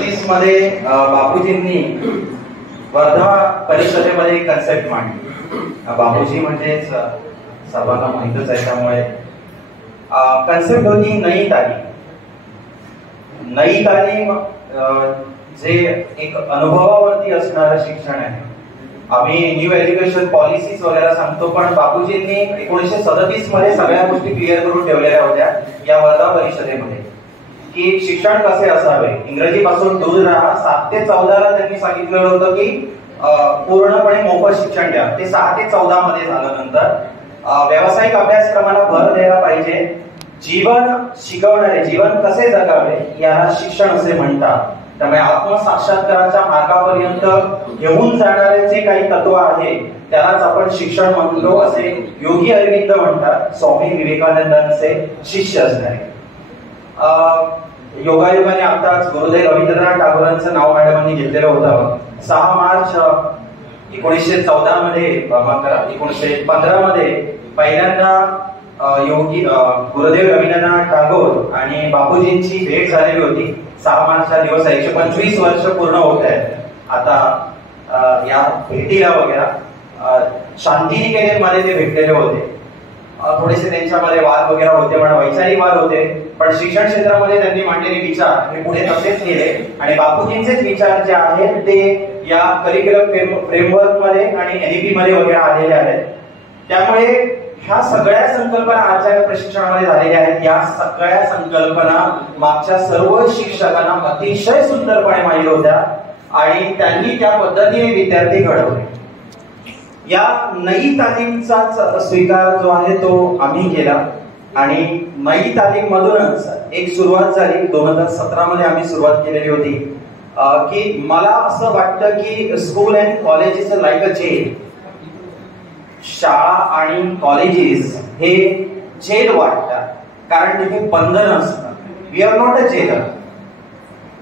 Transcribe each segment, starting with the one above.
मध्ये बापूजींनी वर्धा परिषदेमध्ये एक कन्सेप्ट मांडली. बापूजी म्हणजेच सर्वांना माहितच आहे, त्यामुळे कन्सेप्ट होती नई तालीम. नई तालीम जे एक अनुभवावरती असणारं शिक्षण आहे. आम्ही न्यू एज्युकेशन पॉलिसीज वगैरे सांगतो, पण बापूजींनी 1937 मध्ये सगळ्या गोष्टी क्लिअर करून ठेवलेल्या होत्या या वर्धा परिषदेमध्ये, की शिक्षण कसे असावे, इंग्रजी पासून दूर राहा. 7 ते 14 त्यांनी सांगितलेलं होतं की पूर्णपणे मोफत शिक्षण द्या. ते 6 ते 14 मध्ये झालं. नंतर व्यावसायिक अभ्यासक्रमाला भर द्यायला पाहिजे. जीवन शिकवणारे, जीवन कसे जगावे याला शिक्षण असे म्हणतात. त्यामुळे आत्मसाक्षात्काराच्या मार्गापर्यंत घेऊन जाणारे जे काही तत्व आहे त्यालाच आपण शिक्षण म्हणतो, असे योगी अरविंद म्हणतात, स्वामी विवेकानंदांचे शिष्य असणारे. योगायोगाने आताच गुरुदेव रवींद्रनाथ टागोरांचं नाव मॅडमांनी घेतलेलं होतं. 6 मार्च 1914 मध्ये 1915 मध्ये पहिल्यांदा योगी गुरुदेव रवींद्रनाथ टागोर आणि बापूजींची भेट झालेली होती. 6 मार्चचा दिवस 125 वर्ष पूर्ण होत आहेत आता या भेटीला वगैरे. शांतिनिकेतनमध्ये ते भेटलेले होते. थोडेसे त्यांच्यामध्ये वाद वगैरे होते, म्हणा वैचारिक वाद होते, पण शिक्षण क्षेत्रामध्ये त्यांनी मांडलेले विचार हे पुढे तसेच गेले. आणि बापूजींचेच विचार जे आहेत ते या करिक्युलम फ्रेमवर्क मध्ये आणि एनईपी मध्ये वगैरे आलेले आहेत. त्यामुळे ह्या सगळ्या संकल्पना आजच्या प्रशिक्षणामध्ये झालेल्या आहेत. या सगळ्या संकल्पना मागच्या सर्व शिक्षकांना अतिशय सुंदरपणे माहिती होत्या आणि त्यांनी त्या पद्धतीने विद्यार्थी घडवले. या नई तालीमचा स्वीकार जो आहे तो आम्ही केला आणि नई तालीम मधूनच एक सुरुवात झाली. 2017 मध्ये आम्ही सुरुवात केलेली होती की मला असं वाटतं की school and college is like a jail. शाळा आणि कॉलेजेस हे जेल वाटतात कारण तिथे बंधन असतात. We are not a jailer.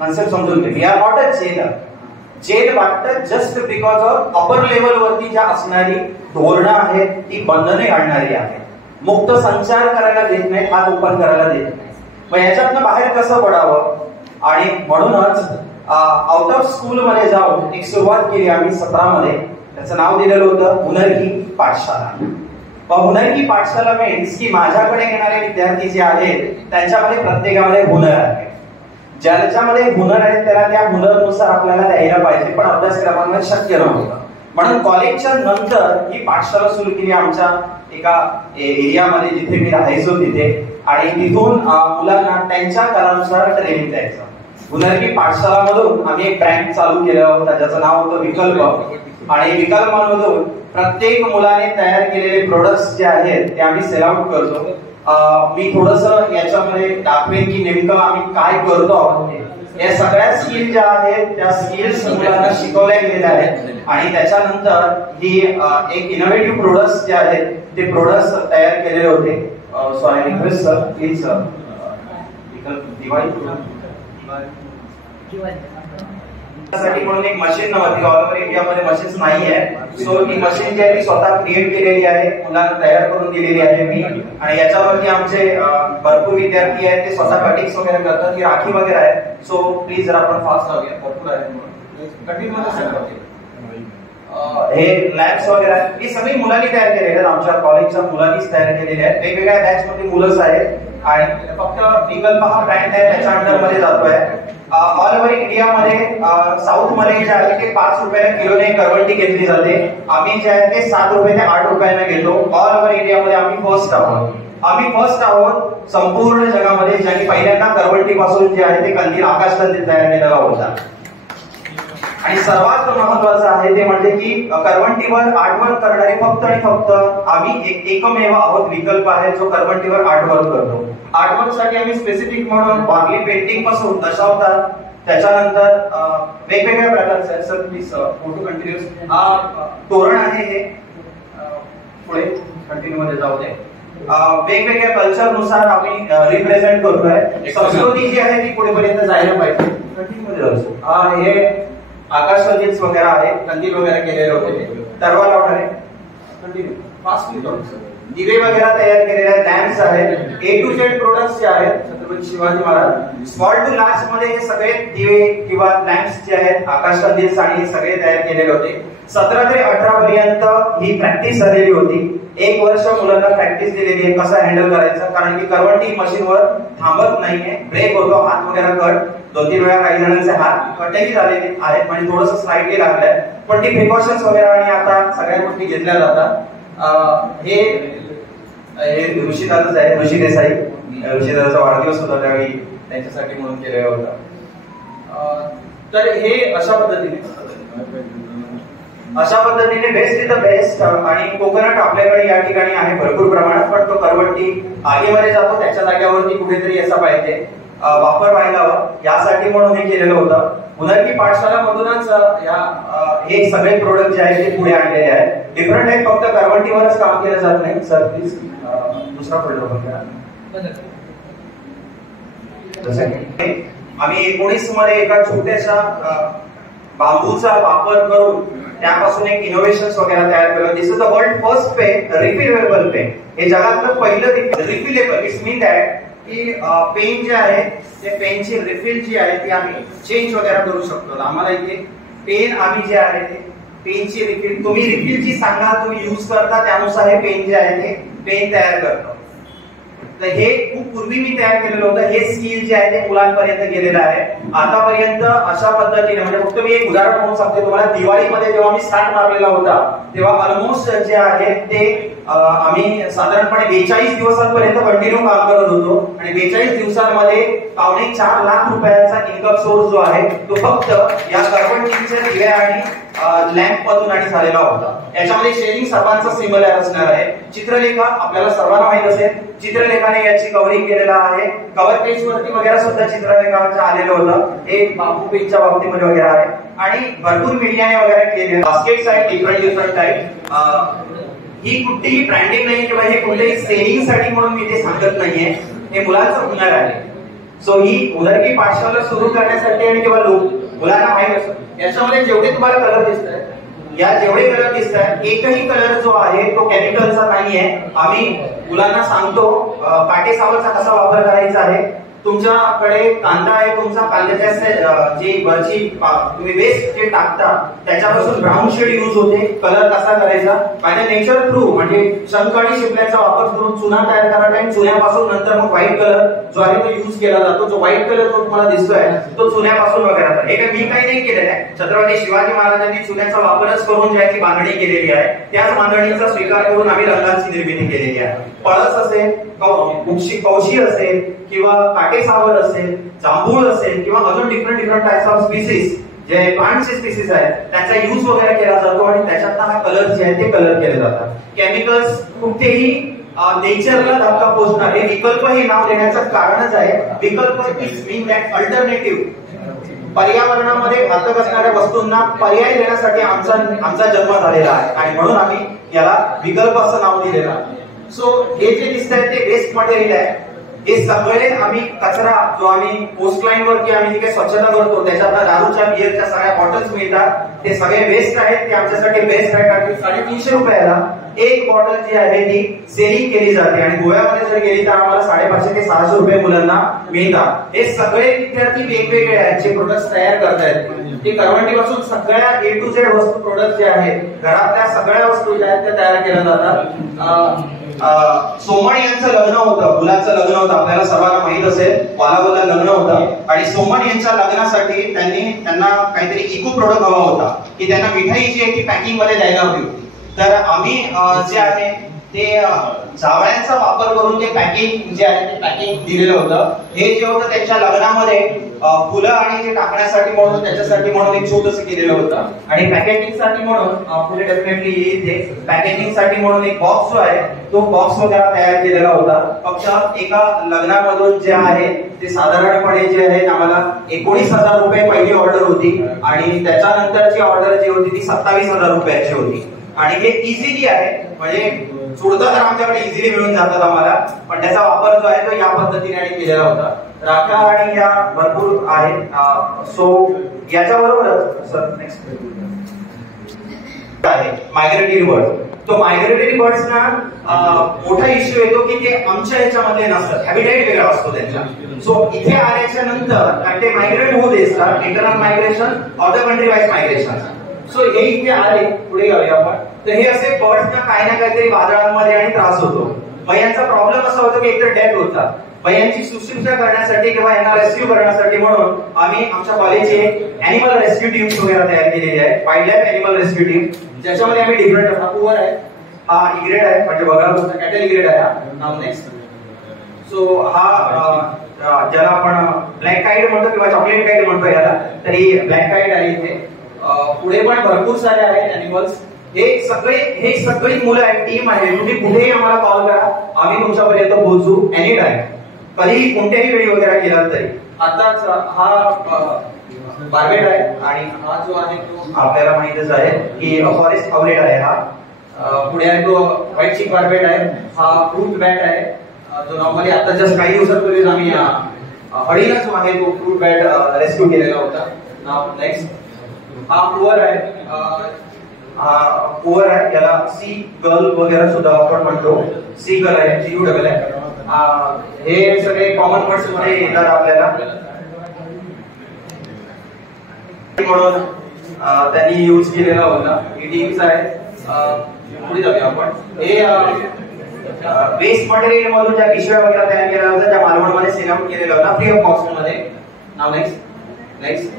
Concept समजून घे. We are not a jailer. Jail वाटतं just because of upper level वरती ज्या असणारी धोरणं आहेत ती बंधने घालणारी आहेत. मुक्त संचार करायला देत नाही, हात ओपन करायला देत नाही. मग याच्यातनं बाहेर कसं पडावं, आणि म्हणूनच आउट ऑफ स्कूल मध्ये जाऊन एक सुरुवात केली आम्ही 17 मध्ये. त्याचं नाव दिलेलं होतं हुनरकी पाठशाला. हुनरकी पाठशाला मीन्स की माझ्याकडे येणारे विद्यार्थी जे आहेत त्यांच्यामध्ये प्रत्येकामध्ये हुनर आहे. ज्याच्यामध्ये हुनर आहे त्याला त्या हुनरनुसार आपल्याला द्यायला पाहिजे, पण अभ्यासक्रमामध्ये शक्य नव्हतं. म्हणून कॉलेजच्या नंतर ही पाठशाला सुरू केली आमच्या एका एरियामध्ये जिथे मी राहायचो तिथे, आणि तिथून मुलांना त्यांच्या कलानुसार ट्रेनिंग द्यायचं. हुनरकी पाठशालामधून आम्ही एक ब्रँच चालू केलं होतं ज्याचं नाव होतं विकल्प. आणि विकल्पांमधून प्रत्येक मुलाने तयार केलेले प्रोडक्ट्स जे आहेत ते आम्ही सेल आउट करतो. मी थोडंसं याच्यामध्ये दाखवेन की नेमकं आम्ही काय करतो आहोत. या सगळ्या स्किल ज्या आहेत त्या स्किल्स मुलांना शिकवल्या गेलेल्या आहेत आणि त्याच्यानंतर ही एक इनोव्हेटिव्ह प्रोडक्ट्स जे आहेत ते प्रोडक्ट्स तयार केलेले होते. So I request sir please साठी म्हणून एक मशीन नव्हती. ऑल ओव्हर इंडियामध्ये मशीन्स नाही आहे. सो ही मशीन जी आहे ती स्वतः क्रिएट केलेली आहे, मुलांना तयार करून दिलेली आहे मी. आणि याच्यावरती आमचे भरपूर विद्यार्थी आहेत, ते स्वतः कटिंग्स वगैरे करतात, की राखी वगैरे आहे. सो प्लीज जर आपण फास्ट राहूया, भरपूर आहे कटिंग. हे लॅब्स वगैरे आहेत, ही सगळी मुलांनी तयार केलेली आहेत, आमच्या कॉलेजच्या मुलांनीच तयार केलेली आहेत. वेगवेगळ्या बॅच मध्ये मुलंच आहेत आणि फक्त विकल्प हा ब्रँड आहे त्याच्या अंडर मध्ये जातोय. ऑल ओव्हर इंडियामध्ये साऊथ मध्ये जे आहे ते 5 रुपयाला किलोने करवंटी घेतली जाते. आम्ही जे आहे ते 7 रुपये ते 8 रुपयांना घेतो. ऑल ओव्हर इंडियामध्ये आम्ही फर्स्ट आहोत. आम्ही फर्स्ट आहोत संपूर्ण जगामध्ये ज्यांनी पहिल्यांदा करवंटी पासून जे आहे ते कंदील, आकाश कंदील तयार केलेला होता. आणि सर्वात महत्वाचं आहे ते म्हणजे की करवंटीवर आर्टवर्क करणारे फक्त आणि फक्त आम्ही एकमेव आहोत विकल्प आहे जो करवंटीवर आर्टवर्क करतो. आर्टवर्क साठी आम्ही स्पेसिफिक म्हणून वारली पेंटिंग पासून दशावतार, त्याच्यानंतर वेगवेगळ्या प्रकारचे आहेत. Sir please photo continuous. तोरण आहे हे, पुढे कंटिन्यू मध्ये जाऊ दे. वेगवेगळ्या कल्चर नुसार आम्ही रिप्रेझेंट करतोय. संस्कृती जी आहे ती पुढे पर्यंत जायला पाहिजे. कंटिन्यू मध्ये जाऊ. हे आकाश कंदील वगैरे आहे, कंदील वगैरे केलेले होते. तरवा लावणारे कंटिन्यू फास्ट. दिवे वगैरे तयार केलेले आहेत, लॅम्प्स आहेत, A to Z प्रोडक्ट्स जे आहेत Chhatrapati Shivaji Maharaj small to large मध्ये हे सगळे दिवे किंवा लॅम्प्स जे आहेत, आकाशकंदील आणि हे सगळे तयार केलेले होते. 17 ते 18 पर्यंत ही प्रॅक्टिस झालेली होती. 1 वर्ष मुलांना प्रॅक्टिस दिलेली आहे कसं हँडल करायचं, कारण की करवंटी मशीनवर थांबत नाहीये, ब्रेक होतो, हात वगैरे कट 2-3 वेळा काही जणांचे हात कटही झालेले आहेत म्हणजे थोडंसं स्लाइडली लागलंय, पण ती प्रिकॉशन्स वगैरे आणि आता सगळ्या गोष्टी घेतल्या जातात. हे ऋषीदादाच आहे, ऋषी देसाई. ऋषीदादाचा वाढदिवस होता त्यावेळी त्यांच्यासाठी म्हणून केलेला होता. तर हे अशा पद्धतीने बेस्ट इज द बेस्ट. आणि कोकोनट आपल्याकडे या ठिकाणी आहे भरपूर प्रमाणात, पण तो करवंटी आगीमध्ये जातो त्याच्या जागेवरती कुठेतरी असा पाहिजे वापर व्हायला हवा, यासाठी म्हणून हे केलेलं होतं. उन्हाळी पाठशाला मधूनच हे सगळे प्रोडक्ट जे आहेत ते पुढे आणलेले आहेत. डिफरंट आहेत, फक्त करवंटीवरच काम केलं जात नाही. सर प्लीज दुसरा फोल्डर ओपन करा. आम्ही 19 मध्ये एका छोट्याशा बांबूचा वापर करून त्यापासून एक इनोव्हेशन्स वगैरे तयार केलं. This is the world first pen, refillable pen. हे जगातलं पहिलं रिफिलेबल. इट्स मीन दॅट की पेन जे आहे ते पेनची रिफिल जी आहे ती आम्ही चेंज वगैरे करू शकतो. आम्हाला इथे पेन आम्ही जे आहे ते पेनची रिफिल, तुम्ही रिफिल जी सांगा तुम्ही यूज करता त्यानुसार हे पेन जे आहे ते पेन तयार करतो. तर हे खूप पूर्वी मी तयार केलेलं होतं. हे स्किल जे आहे ते मुलांपर्यंत गेलेलं आहे. आतापर्यंत अशा पद्धतीने, म्हणजे फक्त मी एक उदाहरण म्हणून सांगते तुम्हाला. दिवाळीमध्ये जेव्हा मी स्टार्ट मारलेला होता तेव्हा ऑलमोस्ट जे आहे ते आम्ही साधारणपणे 42 दिवसांपर्यंत कंटिन्यू काम करत होतो आणि 42 दिवसांमध्ये 4.25 लाख रुपयांचा इन्कम सोर्स जो आहे तो फक्त या करवंटीच्या दिव्या आणि लॅम्प मधून आणि झालेला होता. याच्यामध्ये शेअरिंग सर्वांचा सिमिलर असणार आहे. चित्रलेखा आपल्याला सर्वांना माहित असेल, चित्रलेखाने याची कव्हरिंग केलेला आहे. कव्हर पेज वरती वगैरे सुद्धा चित्रलेखाचं आलेलं होतं. एक बापू पेजच्या बाबतीमध्ये वगैरे आहे आणि भरपूर मीडियाने वगैरे केले. बास्केट्स आहेत डिफरंट टाईप. ही कुठलीही ब्रँडिंग नाही किंवा हे कुठल्याही सेलिंग साठी म्हणून मी ते सांगत नाहीये. हे मुलांचं हुनर आहे. सो ही हुनर की पाठशाला सुरू करण्यासाठी आणि किंवा मुलांना माहित असतं याच्यामध्ये जेवढे तुम्हाला कलर दिसत आहेत, या जेवढे कलर दिसत आहेत, एकही कलर जो आहे तो केमिकलचा नाहीये. आम्ही मुलांना सांगतो काटे सावरचा कसा वापर करायचा आहे. तुमच्याकडे कांदा आहे, तुमचा कांद्याच्या जी वरची तुम्ही वेस्ट जे टाकता त्याच्यापासून ब्राऊन शेड यूज होते. कलर कसा करायचा बाय नेचर थ्रू, म्हणजे शंख आणि शिपल्याचा वापर करून चुना तयार करायचा आणि चुन्यापासून नंतर मग व्हाईट कलर जो आहे तो यूज केला जातो. जो व्हाईट कलर जो तुम्हाला दिसतोय तो चुन्यापासून वगैरे. हे मी काही नाही केलेलं आहे. छत्रपती शिवाजी महाराजांनी चुन्याचा वापरच करून ज्याची बांधणी केलेली आहे त्याच बांधणीचा स्वीकार करून आम्ही रंगांची निर्मिती केलेली आहे. पळस असेल, कौशी असेल किंवा काटेसावर असेल, जांभूळ असेल किंवा अजून डिफरंट टाइप्स ऑफ स्पीसीज जे प्लांटचे स्पीसीज आहेत त्याचा यूज वगैरे केला जातो आणि त्याच्यात हा कलर जे आहे ते कलर केले जातात. केमिकल्स कुठेही नेचरला धक्का पोहोचणार. हे विकल्प हे नाव देण्याचं कारणच आहे. विकल्प इज मीन दॅट अल्टरनेटिव्ह. पर्यावरणामध्ये घातक असणाऱ्या वस्तूंना पर्याय देण्यासाठी आमचा जन्म झालेला आहे आणि म्हणून आम्ही याला विकल्प असं नाव दिलेलं आहे. सो हे जे दिसत आहे ते वेस्ट मटेरियल आहे. हे सगळे आम्ही कचरा जो आम्ही कोस्टलाईन वरती आम्ही जे काही स्वच्छता करतो त्याच्यात दारूच्या बिअरच्या सगळ्या बॉटल्स मिळतात ते सगळे वेस्ट आहेत. ते आमच्यासाठी बेस्ट आहे कारण 350 रुपयाला एक बॉटल जी आहे ती सेलिंग केली जाते आणि गोव्यामध्ये जर गेली तर आम्हाला 550 ते 600 रुपये मुलांना मिळतात. हे सगळे विद्यार्थी वेगवेगळे आहेत जे प्रोडक्ट्स तयार करतायत. ते करवंटीपासून सगळ्या A to Z वस्तू प्रोडक्ट जे आहेत घरातल्या सगळ्या वस्तू ज्या आहेत त्या तयार केल्या जातात. सोमण यांचं लग्न होतं, मुलाचं लग्न होतं, आपल्याला सर्वांना माहित असेल. वालावला लग्न होतं आणि सोमण यांच्या लग्नासाठी त्यांना काहीतरी इको प्रोडक्ट हवा होता की त्यांना मिठाई जी आहे ती पॅकिंग मध्ये द्यायला हवी होती. तर आम्ही जे आहे ते जावळ्यांचा वापर करून ते पॅकिंग जे आहे ते पॅकिंग दिलेलं होतं. हे जे होतं त्यांच्या लग्नामध्ये फुलं आणि जे टाकण्यासाठी म्हणून त्याच्यासाठी म्हणून एक छोटंसं केलेलं होतं आणि पॅकेजिंग साठी म्हणून फुले डेफिनेटली येईल. पॅकेजिंग साठी म्हणून एक बॉक्स जो आहे तो बॉक्स वगैरे तयार केलेला होता. फक्त एका लग्नामधून जे आहे ते साधारणपणे जे आहे आम्हाला 19,000 रुपये पहिली ऑर्डर होती आणि त्याच्यानंतरची ऑर्डर जी होती ती 27,000 रुपयाची होती. आणि हे इझिली आहे, म्हणजे सुद्धा तर आमच्याकडे इझिली मिळून जातात आम्हाला, पण त्याचा वापर जो आहे तो या पद्धतीने केलेला होता. राख्या आणि या भरपूर आहेत. सो याच्याबरोबरच सर नेक्स्ट आहे मायग्रेटरी बर्ड. तो मायग्रेटरी बर्ड्सना मोठा इश्यू येतो की ते आमच्या याच्यामध्ये नसतात, हॅबिटेट वेगळा असतो त्यांचा. सो इथे आल्याच्या नंतर ते मायग्रेट होऊ देतात, internal migration of the country wise migration. So हे इथे आले, पुढे जाऊया आपण. तर हे असे बर्ड्सना काही ना काहीतरी वादळांमध्ये आणि त्रास होतो. मग यांचा प्रॉब्लेम असा होतो की एकतर डेथ होतात. मग यांची शुश्रूषा करण्यासाठी किंवा यांना रेस्क्यू करण्यासाठी म्हणून आम्ही आमच्या कॉलेजचे अॅनिमल रेस्क्यू टीम्स वगैरे तयार केलेली आहे, wild life animal rescue team, ज्याच्यामध्ये आम्ही डिफरंट पुअर आहे, हा इग्रेड आहे म्हणजे बघा कॅटल इग्रेड आहे. नाव नेक्स्ट. सो हा ज्याला आपण ब्लॅक काईट म्हणतो किंवा चॉकलेट काईट म्हणतो याला, तरी ब्लॅक काईट आहे इथे. पुढे पण भरपूर सारे आहेत अॅनिमल्स. हे सगळी मुलं आहेत, टीम आहे. तुम्ही कुठेही आम्हाला कॉल करा, आम्ही तुमच्यापर्यंत पोहोचू एनी टाइम, कधीही कोणत्याही वेळी वगैरे केला तरी. आताच हा बार्बेट आहे आणि हा जो आहे तो आपल्याला माहितच आहे की फॉरेस्ट आउलेट आहे. हा पुढे आहे तो व्हाईट चिक बार्बेट आहे. हा फ्रूट बॅट आहे, जो नॉर्मली आता जस्ट काही दिवसांपूर्वी आम्ही हळीला जो आहे तो फ्रूट बॅट रेस्क्यू केलेला होता. नाव नेक्स्ट. हा पुअर आहे, पुअर आहे, याला सी गर्ल वगैरे सुद्धा आपण म्हणतो. सी गर्ल आहे, सी डबल आहे. हे सगळे कॉमन वर्ड्स मध्ये येतात आपल्याला म्हणून त्यांनी यूज केलेला होता. ही टीम्स आहे. पुढे जाऊया आपण. हे वेस्ट मटेरियल मधून ज्या पिशव्या वगैरे तयार केल्या होत्या, त्या मालवणमध्ये सेल आउट केलेला होता फ्री ऑफ कॉस्ट मध्ये. नाव नेक्स्ट.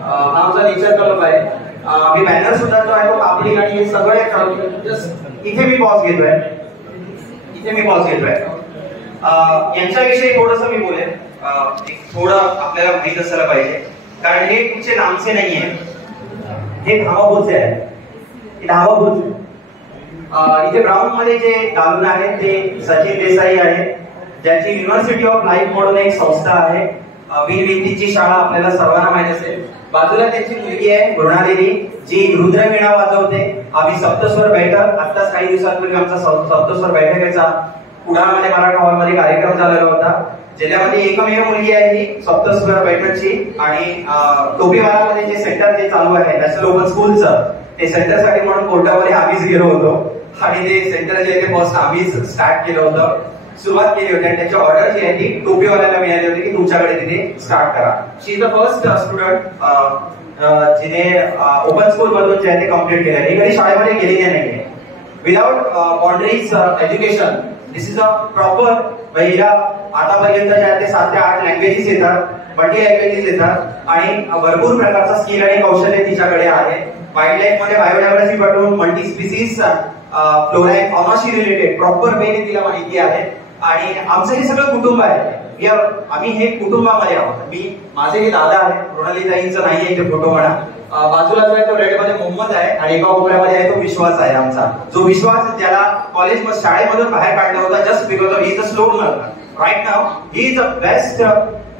हा आमचा नेचर क्लब आहे. मी बॅनर सुद्धा जो आहे तो कापडी आणि हे सगळे जस्ट इथे मी पॉज घेतोय. यांच्याविषयी थोडस मी बोलेन. थोडं आपल्याला माहित असायला पाहिजे, कारण हे तुमचे नामचे नाहीये, हे धामापूरचे आहे. इथे ब्राऊन मध्ये जे दालून आहे ते सचिन देसाई आहे, ज्याची युनिव्हर्सिटी ऑफ लाईफ म्हणून एक संस्था आहे. वीरविंतीची शाळा आपल्याला सर्वांना माहित असेल. बाजूला त्यांची मुलगी आहे मृणालिनी, जी रुद्रवीणा वाजवते. आम्ही सप्तस्वर बैठक, आत्ताच काही दिवसांपूर्वी आमचा सप्तस्वर बैठकीचा कुडाळमध्ये मराठा हॉलमध्ये कार्यक्रम झालेला होता, ज्याच्यामध्ये एकमेव मुलगी आहे ही सप्तस्वर बैठकची. आणि टोपीवालामध्ये जे सेंटर जे चालू आहे नॅशनल ओपन स्कूलचं, ते सेंटरसाठी म्हणून कोर्टामध्ये आम्हीच गेलो होतो आणि ते सेंटर जे आहे ते फर्स्ट आम्हीच स्टार्ट केलं होतं, सुरुवात केली होती. आणि त्याची ऑर्डर जी आहे ती टोपीवाल्याला मिळाली होती की तुमच्याकडे तिथे स्टार्ट करा. शी इज द फर्स्ट स्टुडंट जिने ओपन स्कूल मधून जे आहे ते कम्प्लीट केलं. ही कधी शाळेमध्ये गेलेली नाहीये. Without boundaries education, this is a proper. हिला आतापर्यंत जे आहे ते 7 ते 8 लँग्वेजेस येतात, मल्टी लँग्वेजेस येतात आणि भरपूर प्रकारचा स्किल आणि कौशल्य तिच्याकडे आहे. वाईल्ड लाईफ मध्ये बायोडायव्हर्सिटी पाठवून मल्टी स्पीसीज फ्लोरा अँड फॉनाशी रिलेटेड प्रॉपर वेने तिला माहिती आहे. आणि आमचं हे सगळं कुटुंब आहे. आम्ही हे कुटुंबामध्ये आहोत. माझे हे दादा आहे, मृणालीताईंचं नाही आहे ते फोटो म्हणा. बाजूला जो आहे तो रेड मध्ये मोहम्मद आहे आणि एका कोपऱ्यामध्ये आहे तो विश्वास आहे आमचा. जो विश्वास ज्याला कॉलेज शाळेमधून बाहेर काढला होता just because of he is a slow learner. Right नाव ही is the best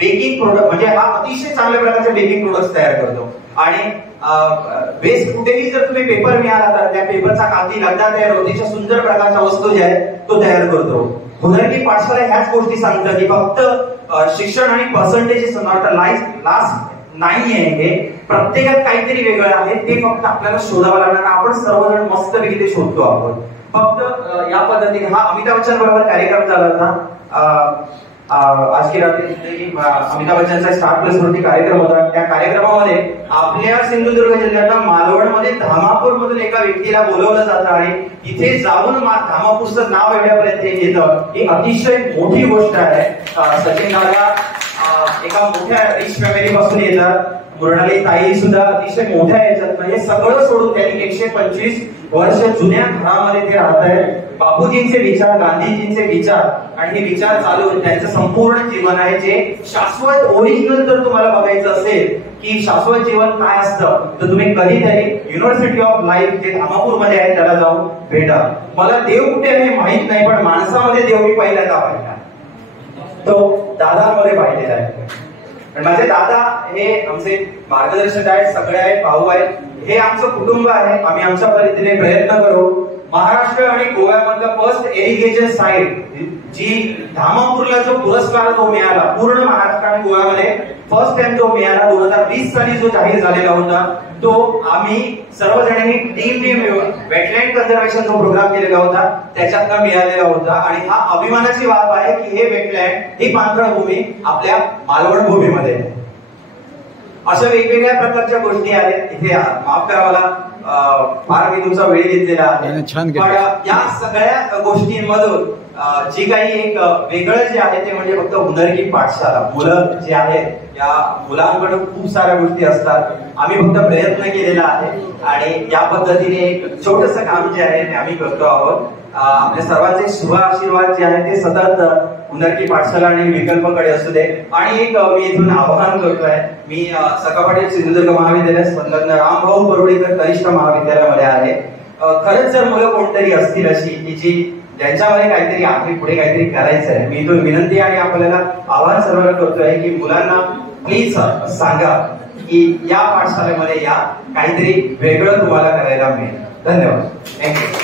baking product, म्हणजे हा अतिशय चांगल्या प्रकारचे बेकिंग प्रोडक्ट तयार करतो. आणि बेस्ट कुठेही जर तुम्ही पेपर मिळाला तर त्या पेपरचा कागदी लगदा तयार होते, सुंदर प्रकारच्या वस्तू ज्या आहेत तो तयार करतो. हुनरकी पाठशाला ह्याच गोष्टी सांगतात की फक्त शिक्षण आणि पर्सेंटेज लास्ट नाहीये. हे प्रत्येकात काहीतरी वेगळं आहे, ते फक्त आपल्याला शोधावं लागणार. आपण सर्वजण मस्तपैकी ते शोधतो आहोत. फक्त या पद्धतीने हा अमिताभ बच्चन बरोबर कार्यक्रम झाला होता आज की रात्री. अमिताभ बच्चनचा स्टार प्लस वरती कार्यक्रम होता. त्या कार्यक्रमामध्ये आपल्या सिंधुदुर्ग जिल्ह्याच्या मालवणमध्ये धामापूर मधून एका व्यक्तीला बोलवलं जातं आणि तिथे जाऊन धामापूरचं नाव एवढ्यापर्यंत येतं, ही अतिशय मोठी गोष्ट आहे. सचिन दादा एका मोठ्या रिच फॅमिली पासून येतात. मृणाली ताई सुद्धा अतिशय मोठ्या याच्यात. हे सगळं सोडून त्यांनी 125 वर्ष जुन्या घरामध्ये ते राहत आहेत. बापूजींचे विचार, गांधीजींचे विचार आणि हे विचार चालू त्यांचं संपूर्ण जीवन आहे, जे शाश्वत ओरिजिनल. जर तुम्हाला बघायचं असेल की शाश्वत जीवन काय असतं तर तुम्ही कधीतरी युनिव्हर्सिटी ऑफ लाईफ जे धामापूरमध्ये आहे त्याला जाऊन भेटा. मला देव कुठे आहे माहित नाही, पण माणसामध्ये देव मी पहिल्यांदा पाहिला, तो दादांमध्ये पाहिलेला आहे. माझे दादा हे आमचे मार्गदर्शक आहेत, सगळे आहेत, भाऊ आहेत. हे आमचं कुटुंब आहे. आम्ही आमच्या पद्धतीने प्रयत्न करू. महाराष्ट्र आणि गोव्यामधलं फर्स्ट इरिगेशन साईट जी धामपूरला जो पुरस्कार जो मिळाला, पूर्ण महाराष्ट्र आणि गोव्यामध्ये फर्स्ट टाइम जो मिळाला 2020 साली जो जाहीर झालेला होता, तो आम्ही सर्वजणांनी टीमने वेटलँड कन्झर्वेशन जो प्रोग्राम केलेला होता त्याच्यातनं मिळालेला होता. आणि हा अभिमानाची बाब आहे की हे वेटलँड, ही पाणथळ भूमी आपल्या मालवण भूमीमध्ये. अशा वेगवेगळ्या प्रकारच्या गोष्टी आहेत इथे. माफ करा मला फार मी तुमचा वेळ घेतलेला आहे, पण या सगळ्या गोष्टींमधून जी काही एक वेगळं जे आहे ते म्हणजे फक्त हुनरकी पाठशाला. मुलं जे आहेत या मुलांकडे खूप साऱ्या गोष्टी असतात. आम्ही फक्त प्रयत्न केलेला आहे आणि या पद्धतीने एक छोटस काम जे आहे ते आम्ही करतो आहोत. आपल्या सर्वांचे शुभ आशीर्वाद जे आहे ते सतत हुनरकी पाठशाला आणि विकल्पकडे असू दे. आणि एक मी इथून आवाहन करतोय, मी सकाळपाटील सिंधुदुर्ग महाविद्यालय संलग्न रामभाऊ बरोडीकर कनिष्ठ महाविद्यालयामध्ये आहे. खरंच जर मुलं कोणतरी असतील अशी की जी ज्यांच्यामध्ये काहीतरी आहे, पुढे काहीतरी करायचं आहे, मी इथून विनंती आणि आपल्याला आवाहन सर्वांना करतोय की मुलांना प्लीज सांगा की या पाठशाळेमध्ये या, काहीतरी वेगळं तुम्हाला करायला मिळेल. धन्यवाद. थँक्यू.